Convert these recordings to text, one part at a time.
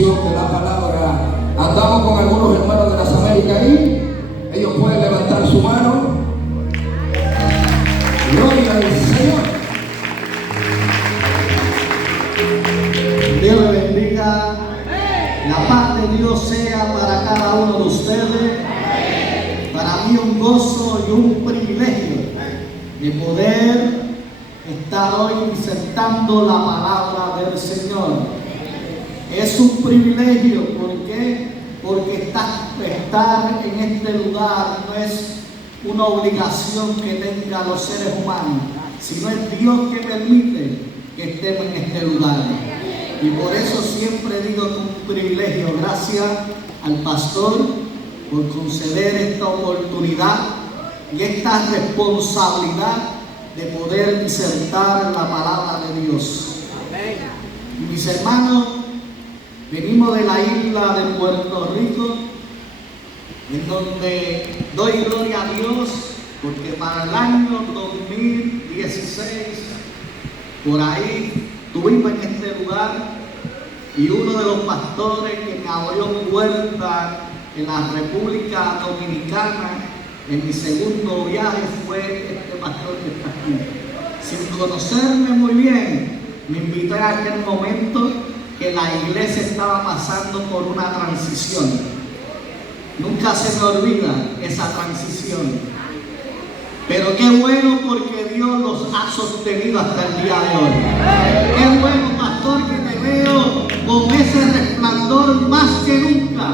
porción de la palabra. Andamos con algunos hermanos de las Américas ahí. Ellos pueden levantar su mano. Gloria al Señor. Dios le bendiga. La paz de Dios sea para cada uno de ustedes. Para mí un gozo y un privilegio de poder estar hoy disertando la palabra del Señor. Es un privilegio, ¿por qué? Porque estar en este lugar no es una obligación que tengan los seres humanos, sino es Dios que permite que estemos en este lugar. Y por eso siempre digo que un privilegio. Gracias al pastor por conceder esta oportunidad y esta responsabilidad de poder disertar la palabra de Dios. Y mis hermanos, venimos de la isla de Puerto Rico, en donde doy gloria a Dios, porque para el año 2016, por ahí estuvimos en este lugar, y uno de los pastores que me abrió puerta en la República Dominicana en mi segundo viaje fue este pastor que está aquí. Sin conocerme muy bien, me invitó en aquel momento que la iglesia estaba pasando por una transición. Nunca se me olvida esa transición. Pero qué bueno, porque Dios los ha sostenido hasta el día de hoy. Qué bueno, pastor, que te veo con ese resplandor más que nunca.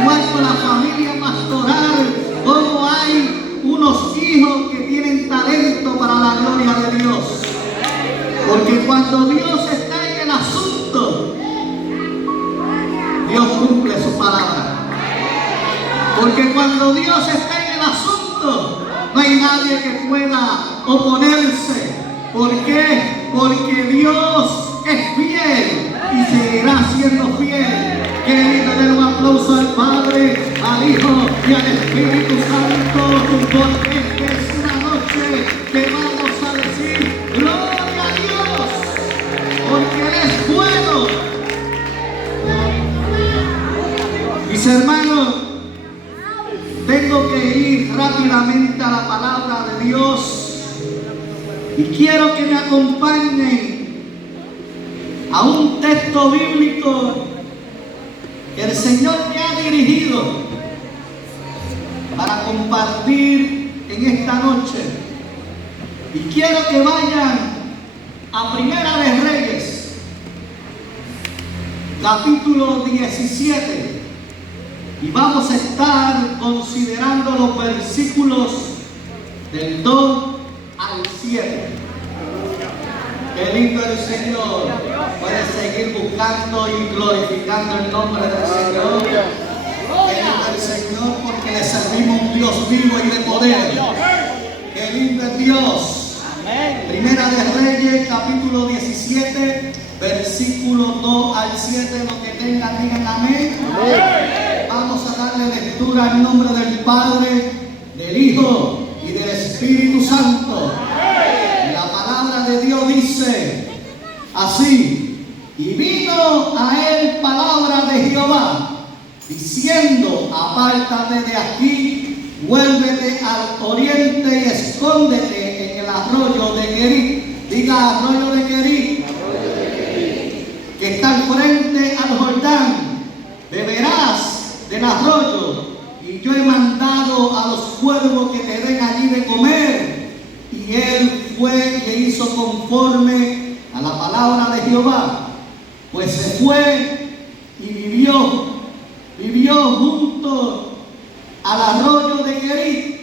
Igual con la familia pastoral, como hay unos hijos que tienen talento para la gloria de Dios. Porque cuando Dios está en el asunto, Dios cumple su palabra. Porque cuando Dios está en el asunto, no hay nadie que pueda oponerse. ¿Por qué? Porque Dios es fiel y seguirá siendo fiel. Quieren darle un aplauso al Padre, al Hijo y al Espíritu Santo, porque esta es una noche que vamos a decir gloria a Dios, porque Él es bueno. Mis hermanos, tengo que ir rápidamente a la palabra de Dios y quiero que me acompañen a un texto bíblico que el Señor me ha dirigido para compartir en esta noche. Y quiero que vayan a Primera de Reyes, capítulo 17. Y vamos a estar considerando los versículos del 2 al 7. Qué lindo el Señor. Puede seguir buscando y glorificando el nombre del Señor. Qué lindo el Señor, porque le servimos un Dios vivo y de poder. Qué lindo es Dios. Primera de Reyes, capítulo 17, versículos 2 al 7. Los que tengan, digan amén. Vamos a darle lectura en nombre del Padre, del Hijo y del Espíritu Santo. La palabra de Dios dice así: y vino a él palabra de Jehová, diciendo: apártate de aquí, vuélvete al oriente y escóndete en el arroyo de Querit. Diga arroyo de Querit, que está al frente al Jordán. Beberás del arroyo, y yo he mandado a los cuervos que te den allí de comer. Y él fue y hizo conforme a la palabra de Jehová, pues se fue y vivió junto al arroyo de Querit,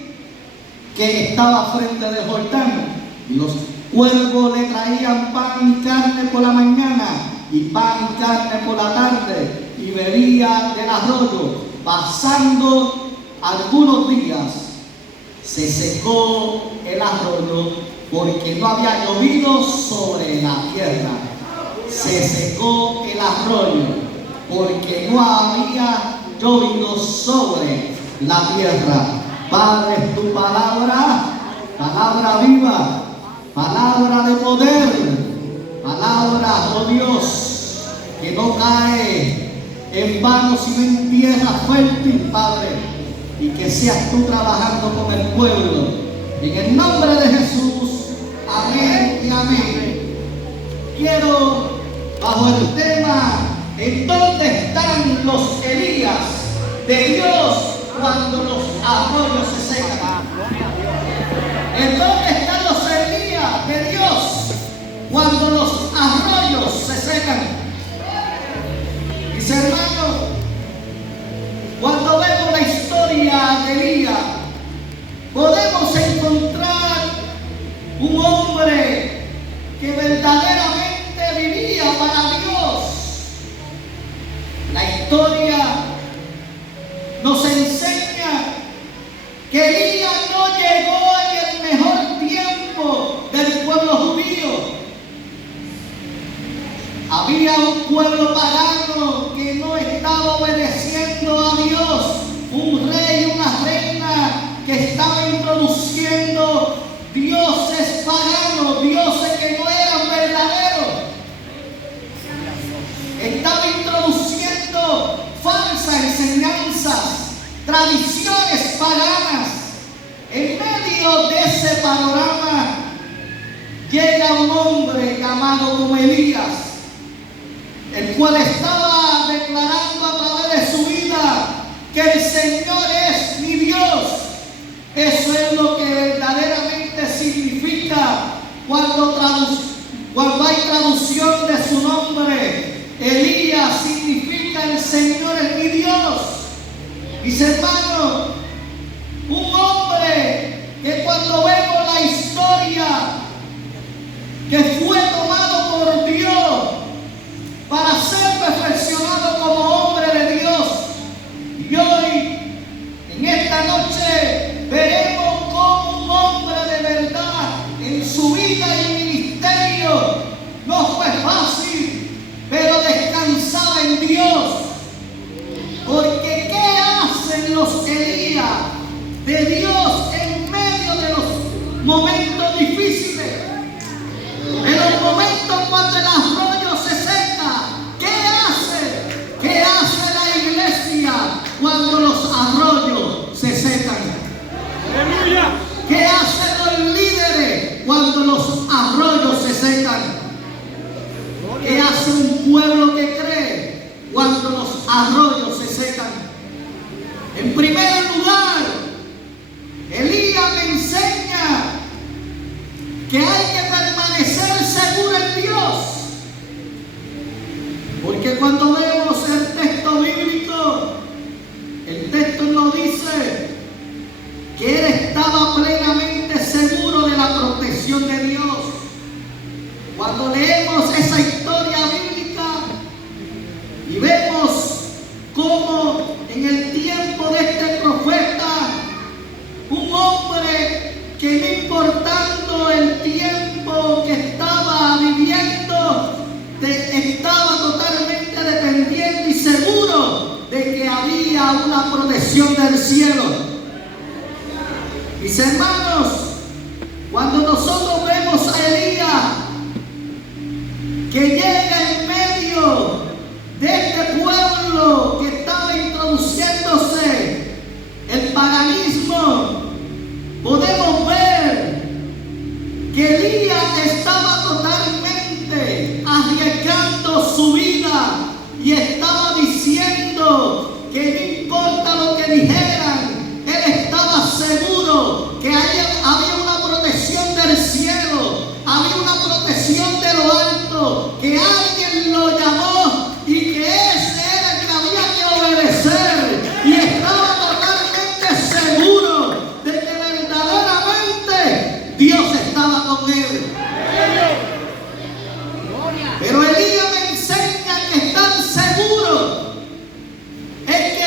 que estaba frente de Jordán. Y los cuervos le traían pan y carne por la mañana, y pan y carne por la tarde, y bebía del arroyo. Pasando algunos días, se secó el arroyo, porque no había llovido sobre la tierra. Se secó el arroyo, porque no había llovido sobre la tierra. Padre, es tu palabra, palabra viva, palabra de poder, palabra, oh Dios, que no cae en vano, sino en tierra fértil, Padre, y que seas tú trabajando con el pueblo. En el nombre de Jesús, amén y amén. Quiero, bajo el tema, ¿en dónde están los Elías de Dios cuando los arroyos se secan? ¿En dónde están los Elías de Dios cuando los arroyos se secan? Mis hermanos, cuando vemos la historia de Elías, podemos encontrar un hombre que verdaderamente vivía para Dios. La historia nos enseña que Elías no llegó en el mejor tiempo del pueblo judío. Había un pueblo pagano que no estaba obedeciendo a Dios, un rey y una reina que estaba introduciendo dioses paganos, dioses que no eran verdaderos. Estaba introduciendo falsas enseñanzas, tradiciones paganas. En medio de ese panorama llega un hombre llamado como Elías, el cual estaba declarando a través de su vida que el Señor es mi Dios. Eso es lo que verdaderamente significa cuando hay traducción de su nombre. Elías significa el Señor es mi Dios. Mis hermanos, un hombre que cuando vemos la historia que fue tomado por Dios para ser perfeccionado como hombre de Dios. Y hoy, en esta noche, veremos cómo un hombre de verdad en su vida y ministerio no fue fácil, pero descansaba en Dios. Porque ¿qué hacen los Elías de Dios en medio de los momentos difíciles? En los momentos cuando el arroyo se seca, ¿qué hace? ¿Qué hace la iglesia cuando los arroyos se secan? ¡Aleluya! ¿Qué hacen los líderes cuando los arroyos se secan? ¿Qué hace un pueblo que cree cuando los arroyos se secan? En primer lugar, Elías me enseña que hay que permanecer seguro en Dios. Porque cuando vemos el texto bíblico, el texto nos dice que él estaba plenamente seguro de la protección de Dios. Cuando leemos esa historia bíblica y vemos cómo en el tiempo de este profeta, un hombre que no importando el tiempo que estaba viviendo, estaba totalmente dependiente y seguro de que había una protección del cielo. Mis hermanos, cuando nosotros vemos a Elías que llega en medio de este pueblo que estaba introduciéndose el paganismo, podemos ver que Elías estaba totalmente arriesgando su vida y estaba diciendo que no importa lo que dijeran, él estaba seguro que había una protección del cielo, había una protección de lo alto, que alguien lo llamó y que ese era el que había que obedecer, y estaba totalmente seguro de que verdaderamente Dios estaba con él. Pero Elías me enseña que estar seguro es que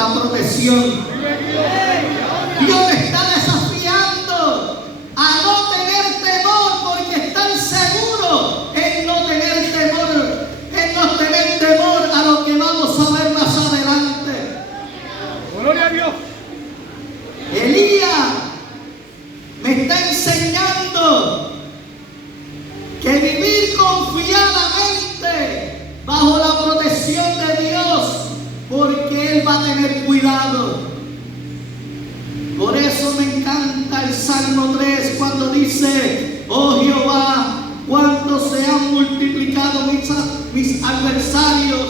nuestra protección. Dios te está desafiando a no tener temor, porque están seguros en no tener temor a lo que vamos a ver más adelante. Gloria a Dios. Elías me está enseñando que vivir confiadamente bajo la protección de Dios, porque Él va a tener cuidado. Por eso me encanta el Salmo 3 cuando dice: oh Jehová, cuánto se han multiplicado mis adversarios,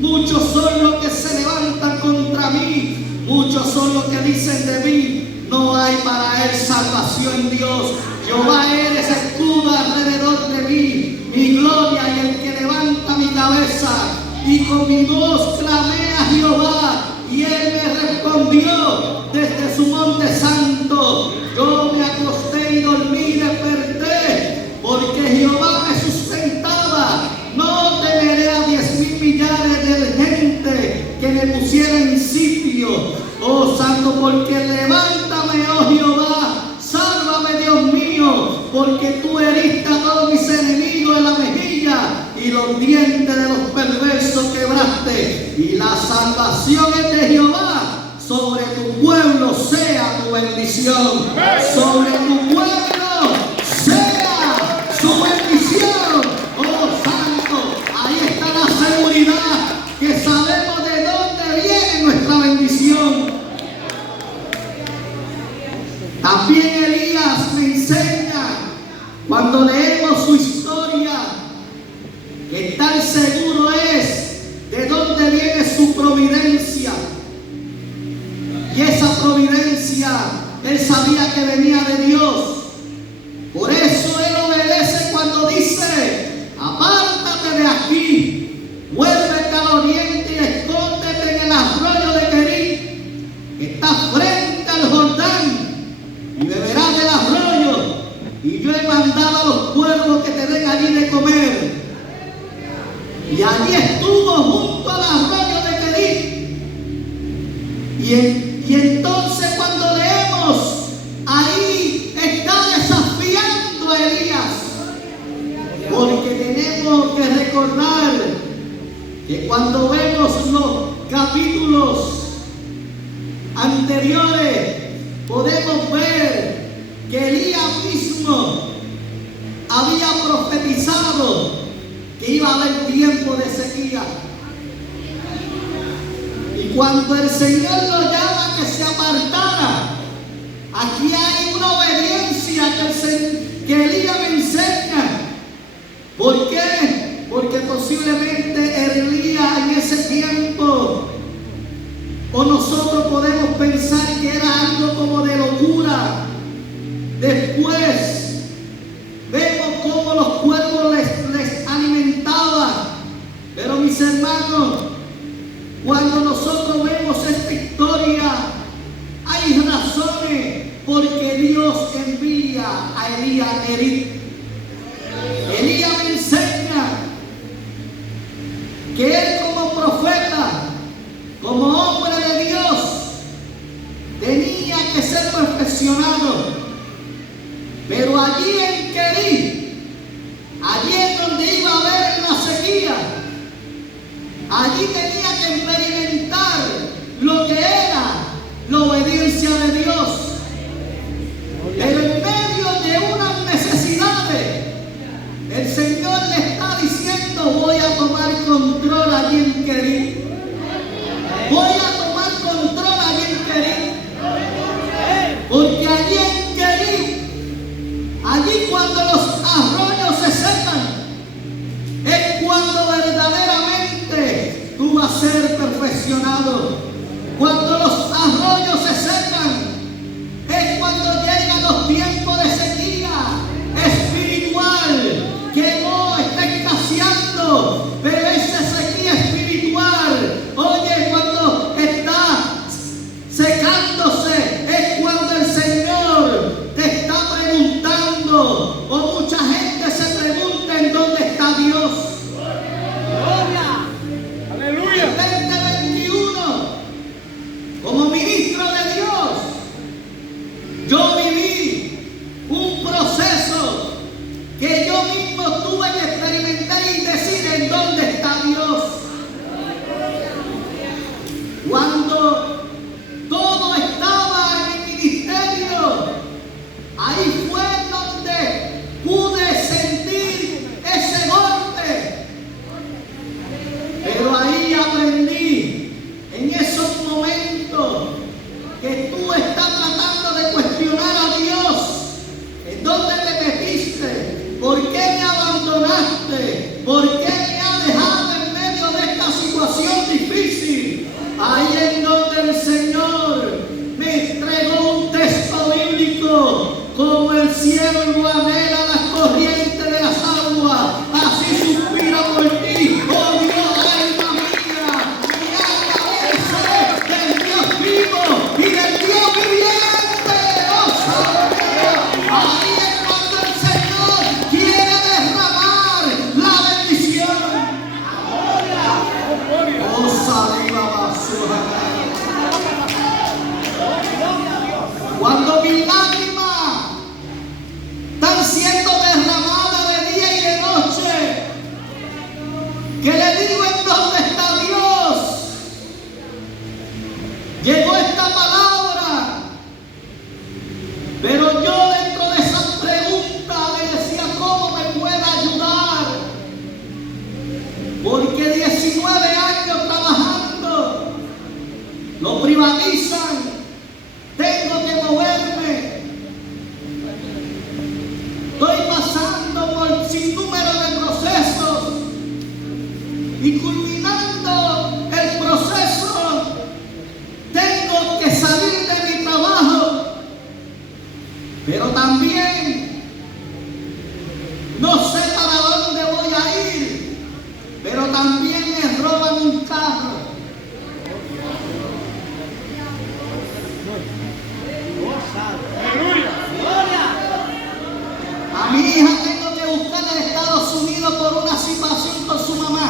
muchos son los que se levantan contra mí, muchos son los que dicen de mí, no hay para él salvación. Dios, Jehová, eres escudo alrededor de mí, mi gloria y el que levanta mi cabeza. Y con mi voz clamé a Jehová, y él me respondió desde su monte santo. Yo me acosté y dormí y desperté, porque Jehová me sustentaba. No temeré a 10,000 millares de gente que me pusiera en sitio. Oh santo, porque levántame, oh Jehová, sálvame, Dios mío, porque tú heriste a todos mis enemigos en la mejilla, y los dientes de los perversos quebraste. Y la salvación es de Jehová, sobre tu pueblo sea tu bendición. Sobre tu pueblo sea su bendición. Oh santo, ahí está la seguridad, que sabemos de dónde viene nuestra bendición. También Elías me enseña, cuando leemos su historia, que tan seguro es de dónde viene su providencia. Y esa providencia, él sabía que venía de Dios. Por eso él obedece cuando dice: apártate de aquí, vuélvete al oriente y escóndete en el arroyo de Kerit, que está frente al Jordán, y beberás del arroyo, y yo he mandado a los cuervos que te den allí de comer. Y allí estuvo junto al arroyo de Kerit. Y entonces cuando leemos, ahí está desafiando a Elías, porque tenemos que recordar que cuando vemos los capítulos anteriores, podemos ver que Elías mismo había profetizado que iba a haber tiempo de sequía. Y cuando el Señor lo llama que se apartara, aquí hay una obediencia que Elías me enseña. ¿Por qué? Porque posiblemente Elías en ese tiempo, o nosotros podemos pensar que era algo como de locura. Después vemos cómo los cuervos les alimentaban. Pero mis hermanos, cuando nosotros vemos esta historia, hay razones porque Dios envía a Elías a Kerit. Elías me enseña que él, como profeta, como hombre de Dios, tenía que ser perfeccionado. Pero allí en Kerit, allí es donde iba a haber la sequía. Allí tenía que experimentar lo que era la obediencia de Dios. Pero en medio de unas necesidades, el Señor le está diciendo: voy a tomar control allí en Kerit. Voy a tomar control allí en Kerit. Porque allí en Kerit, allí cuando los arroyos se secan, es cuando verdaderamente tú vas a ser perfeccionado. Cuando los arroyos se secan, es cuando llegan los tiempos de sequía espiritual, que no está escaseando, pero esa sequía espiritual, oye, cuando está secándose, es cuando el Señor te está preguntando, o mucha gente se pregunta: ¿en dónde está Dios? Aleluya. El 2021 lo privatizan, tengo que moverme. Estoy pasando por sin número de procesos y culminando el proceso, tengo que salir de mi trabajo, pero también no sé para dónde voy a ir, pero también me roban un carro. A mi hija tengo que buscar en Estados Unidos por una situación con su mamá.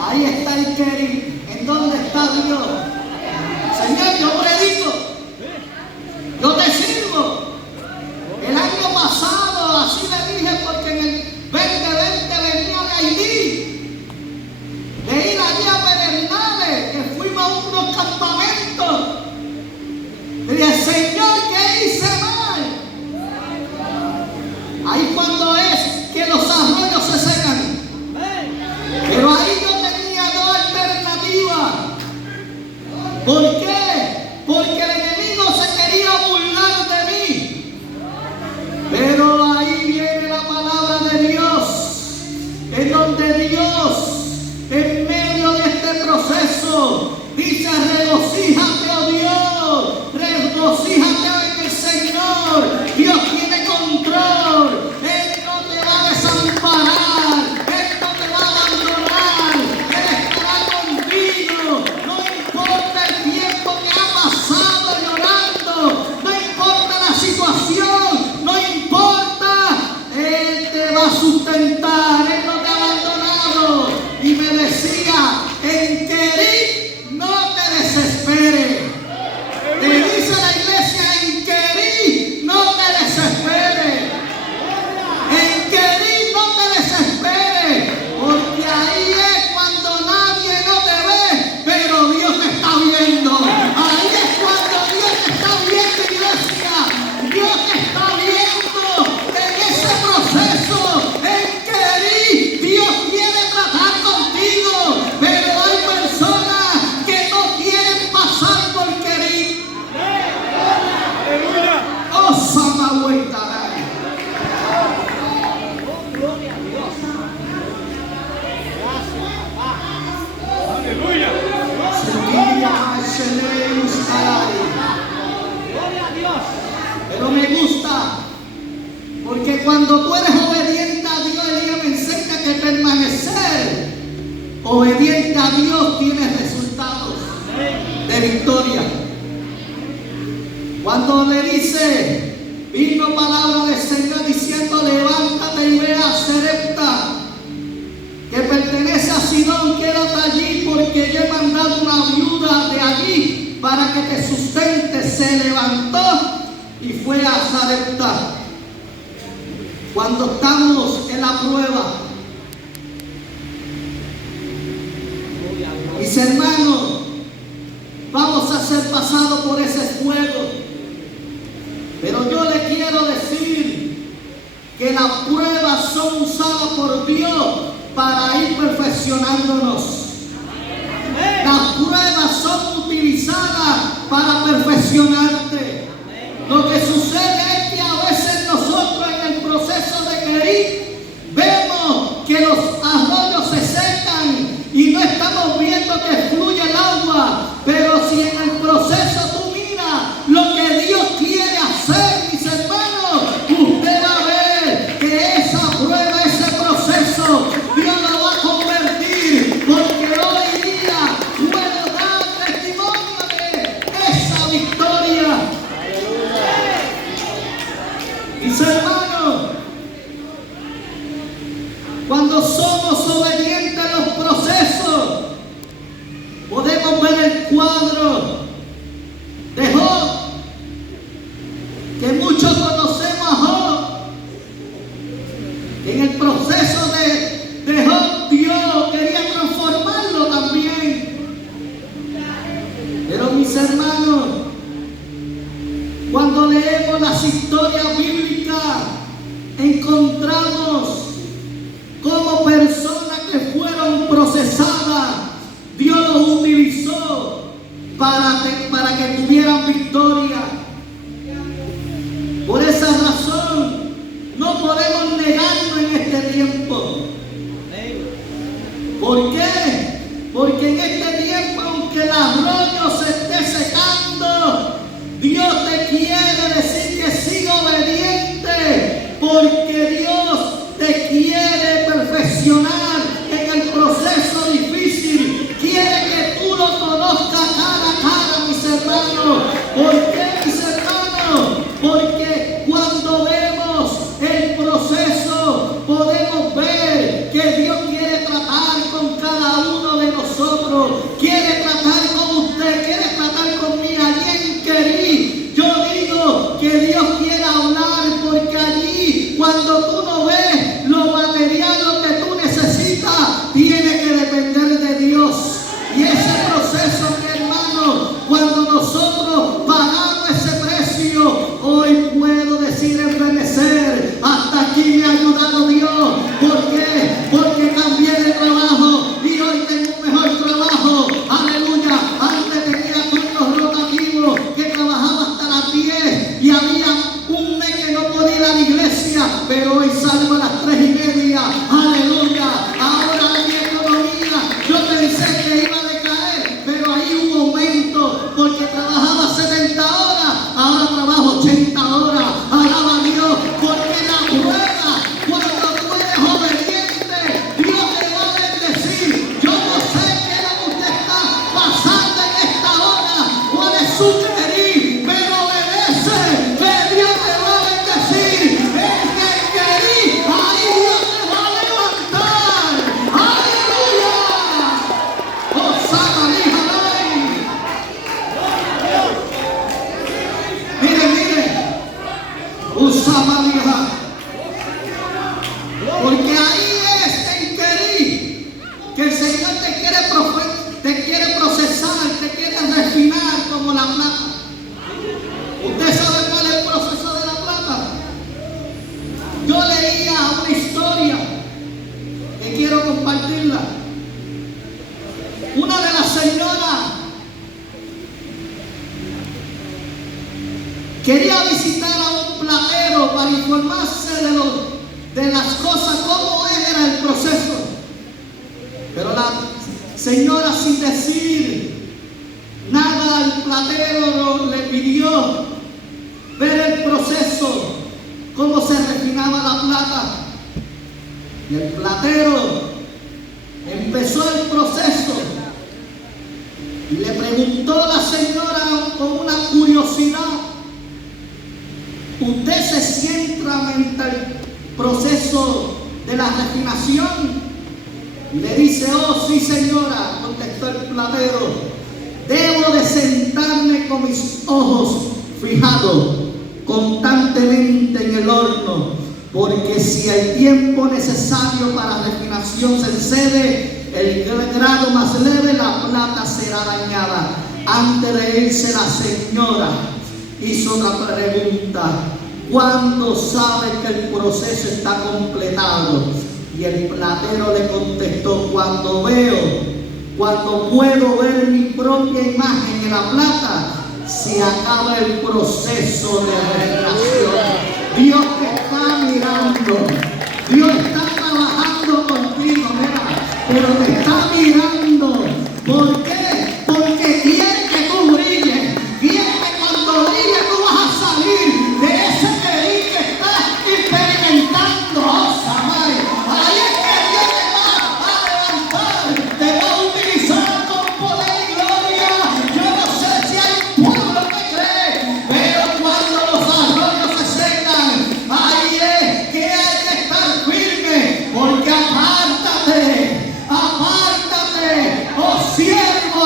Ahí está el querido. ¿En dónde está Dios? Señor, yo predico. Yo te sirvo. El año pasado, así le dije, porque en el 2020 venía de Haití. De ir allí a Pedernales, que fuimos a unos campamentos. Le dije, Señor, ¿qué hice mal? Ahí cuando es que los arroyos se secan. Pero ahí yo tenía dos alternativas. ¿Por qué? Porque el enemigo se quería burlar de mí. Pero ahí viene la palabra de Dios, en donde Dios, en medio de este proceso, dice, regocíjate, oh Dios, regocíjate en el Señor. Dios tiene control. Él no te va a desamparar. Él no te va a abandonar. Él estará contigo. No importa el tiempo que ha pasado llorando. No importa la situación. No importa. Él te va a sustentar. Él no te ha abandonado. Y me decía, en querer no te desesperes. Te dice la iglesia, en querer no te desesperes. En querer no te desesperes. Porque ahí es cuando nadie no te ve, pero Dios te está viendo. Ahí es cuando Dios te está viendo, iglesia. Dios te está viendo en ese proceso. En querer Dios quiere tratar contigo, pero hay personas que no quieren pasar por querer. Aleluya. Oh, sama vuelta. Aleluya. Pero me gusta, porque cuando tú eres obediente a Dios, Elías me enseña que permanecer obediente a Dios tiene resultados de victoria. Cuando le dice, vino palabra del Señor diciendo, levántate y ve a Sarepta, que pertenece a Sidón, quédate allí, porque yo he mandado una viuda de allí para que te sustente. Se levantó y fue a Sarepta. Cuando estamos en la prueba, mis hermanos, vamos a ser pasados por ese fuego. Pero yo le quiero decir que las pruebas son usadas por Dios para ir perfeccionándonos. Las pruebas son utilizadas para perfeccionarte. Lo que sucede es que a veces nosotros en el proceso de querer vemos que los arroyos se secan y no estamos viendo que fluye el agua. Pero si en el proceso tú miras lo que Dios quiere hacer, mis hermanos, usted va a ver que esa prueba, ese proceso, Dios lo va a convertir, porque hoy día puedo dar testimonio de esa victoria. Mis hermanos, cuando somos obedientes a los procesos, podemos ver el cuadro de Job, que muchos conocemos a Job. En el proceso de Job, Dios quería transformarlo también. Pero mis hermanos, cuando leemos las historias bíblicas, encontramos como personas que fueron procesadas, Dios gloria. Por esa razón no podemos negarnos en este tiempo. ¿Por qué? Porque en este tiempo, aunque el arroyo se esté secando, Dios te quiere decir que siga obediente, porque Dios te quiere perfeccionar en el proceso difícil. Quiere que tú lo conozcas cara a cara, mis hermanos. ¿Por qué, mis hermanos? Porque cuando vemos el proceso, podemos ver que Dios quiere tratar con cada uno de nosotros. Quiere tratar con usted, quiere tratar conmigo. Allí en Querí, yo digo que Dios quiere hablar, porque allí, cuando tú no ves lo material, lo que tú necesitas, tiene que depender de Dios. Y ese proceso, mi hermano, cuando nosotros pagamos ese precio, hoy puedo decir envejecer, hasta aquí me ha ayudado Dios. ¿Por qué? Porque cambié de trabajo y hoy tengo un mejor trabajo. Aleluya. Antes tenía turnos rotativos que trabajaba hasta las 10 y había un mes que no podía ir a la iglesia, pero hoy salgo a las 3:30. Aleluya. Ahora mi economía, yo pensé que iba a decaer, pero ahí hubo aumento, porque trabajaba 70 horas, ahora trabajo 80 horas. Alaba a Dios, porque la prueba, cuando tú eres obediente, Dios te va a bendecir. Yo no sé qué es lo que usted está pasando en esta hora, cuál es su querer, pero obedece, que Dios te va a bendecir. En el querer, ahí Dios te va a levantar. ¡Aleluya! ¡Osana, hija! Mire, Usama, hija. Porque ahí es en Querí que el Señor te quiere procesar, te quiere refinar como la plata. ¿Usted sabe cuál es el proceso de la plata? Yo leía una historia que quiero compartirla. Una de las señoras quería visitar a un platero para informarse de las cosas, cómo era el proceso. Pero la señora, sin decir nada al platero, le pidió ver el proceso, cómo se refinaba la plata. Y el platero empezó el proceso y le preguntó a la señora con una curiosidad: ¿usted se centra en el proceso de la refinación? Y le dice: oh sí, señora, contestó el platero, debo de sentarme con mis ojos fijados constantemente en el horno, porque si el tiempo necesario para refinación se excede el grado más leve, la plata será dañada. Antes de irse, la señora hizo otra pregunta: ¿cuándo sabe que el proceso está completado? Y el platero le contestó: cuando puedo ver mi propia imagen en la plata, se acaba el proceso de refinación. Dios te está mirando, Dios está trabajando contigo, mira, pero te está mirando. ¿Por qué? Porque quiere que tú brilles, quiere que cuando brilles tú vas a salir de ese querer que estás experimentando. ¡Oh, Samay! Ahí es que Dios te va a levantar, te va a utilizar con poder y gloria. Yo no sé si hay un pueblo que cree, pero cuando los arroyos se secan, ahí es que hay que estar firme, porque apártate, oh siervo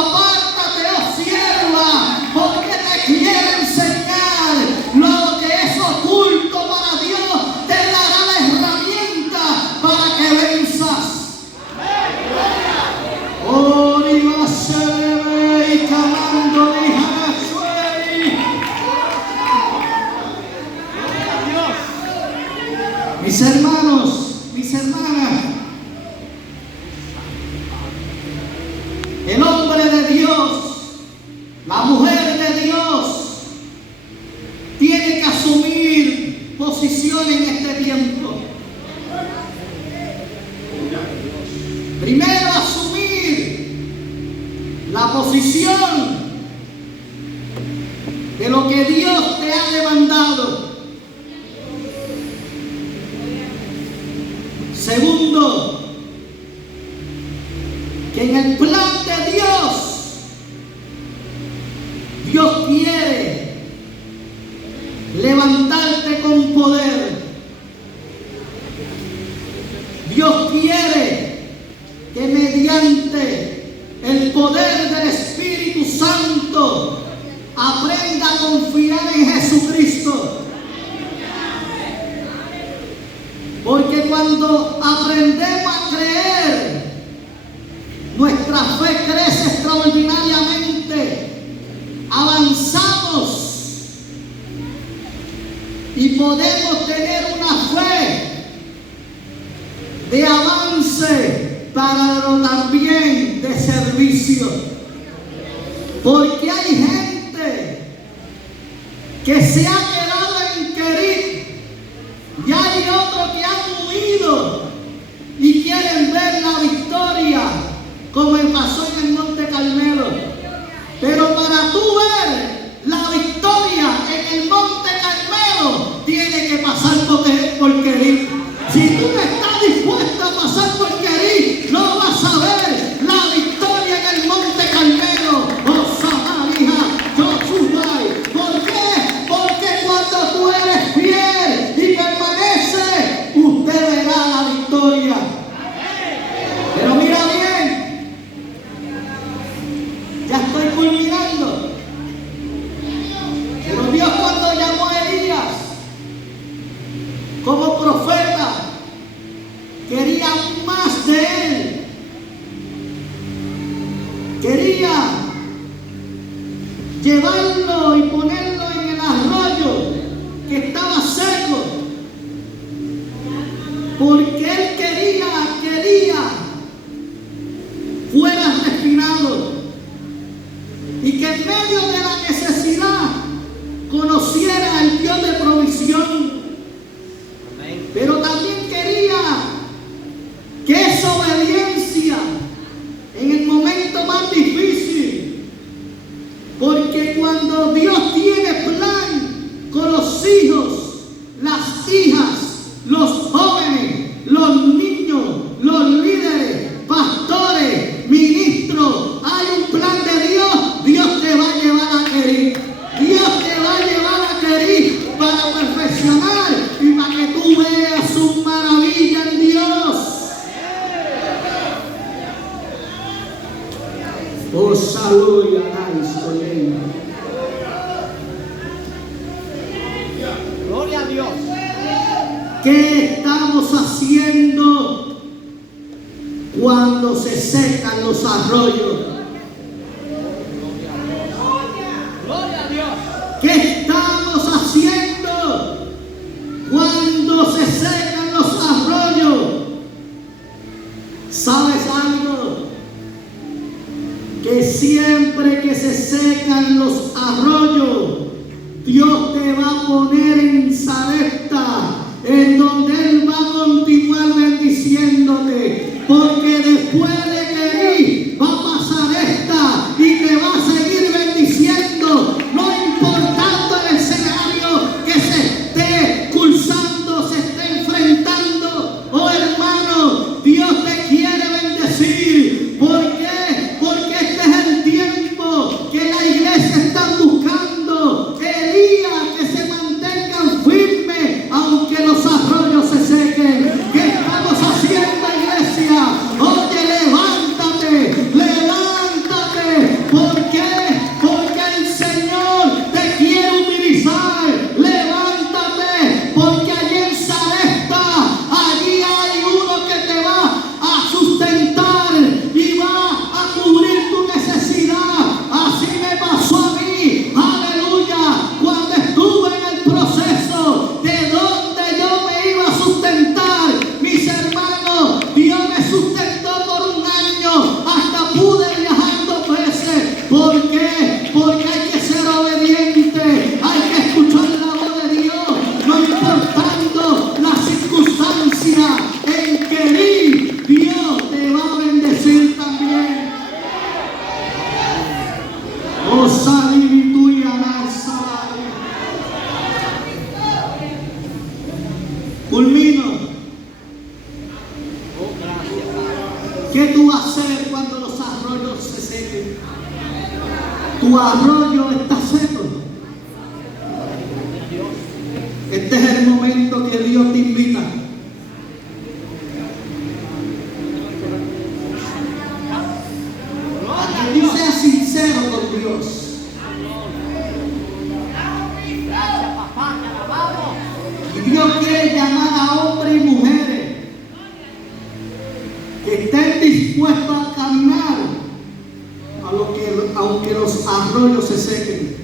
asumir la posición de lo que Dios te ha demandado. Segundo, que en el plan de Dios quiere levantarte con poder. Dios quiere que mediante el poder del Espíritu Santo aprenda a confiar en Jesucristo. Porque cuando aprendemos a creer, nuestra fe crece extraordinariamente. Avanzamos y podemos tener una fe de avance, pero también de servicio. Porque hay gente que se ha quedado en Querit y hay otros que han huido y quieren ver la victoria como pasó en el Monte Carmelo. Pero para tú ver la victoria en el Monte Carmelo, tienes que pasar por Querit. Si tú no estás dispuesto a pasar por Querit, no vas a ver la victoria en el Monte Carmelo. Oh, Samaria, Josué. ¿Por qué? Porque cuando tú eres fiel y permaneces, usted verá la victoria. Pero mira bien, ya estoy culminando. Pero Dios, cuando llamó a Elías como profeta, quería más de él. Quería llevarlo y ponerlo en el arroyo que estaba seco, porque él quería fuera refinado y que en medio de la necesidad conociera al Dios de provisión. Pero también quería que esa obediencia en el momento más difícil, porque cuando Dios tiene plan con los hijos, las hijas, los jóvenes, los niños, los líderes, pastores, ministros, hay un plan de Dios. Dios te va a llevar a Querit. Dios te va a llevar a Querit para perfeccionar y para que tú veas su maravilla en Dios. Oh, salud y alabanza. Gloria a Dios. ¿Qué estamos haciendo cuando se secan los arroyos? Gloria a Dios. ¿Qué estamos haciendo cuando se secan los arroyos? ¿Sabes algo? Que siempre que se secan los arroyos, Dios te va a poner en Sarepta, en donde Él va a continuar bendiciéndote, porque después de Querit va a pasar esta y te va a seguir bendiciendo, no importando el escenario que se esté cursando, se esté enfrentando. Oh hermano, Dios te quiere bendecir. ¿Por qué? Porque este es el tiempo que la iglesia está buscando. Elías, que se mantengan firmes, aunque ¿Qué tú vas a hacer cuando los arroyos se sequen? Tu arroyo está seco. Este es el momento que Dios te invita a que tú seas sincero con Dios. Y Dios quiere llamar a hombres y mujeres que estén dispuestos a caminar aunque los arroyos se sequen.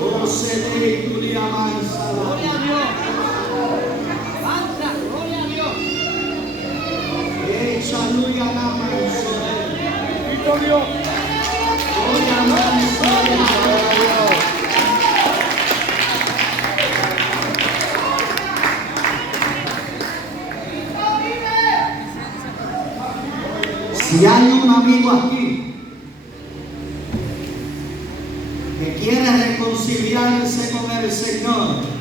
Oh, se tú le amansa. Gloria a Dios. Avanza, gloria a Dios. Aleluya, amansa. Cristo Dios. Gloria a Dios. Si hay un amigo aquí que quiere reconciliarse con el Señor,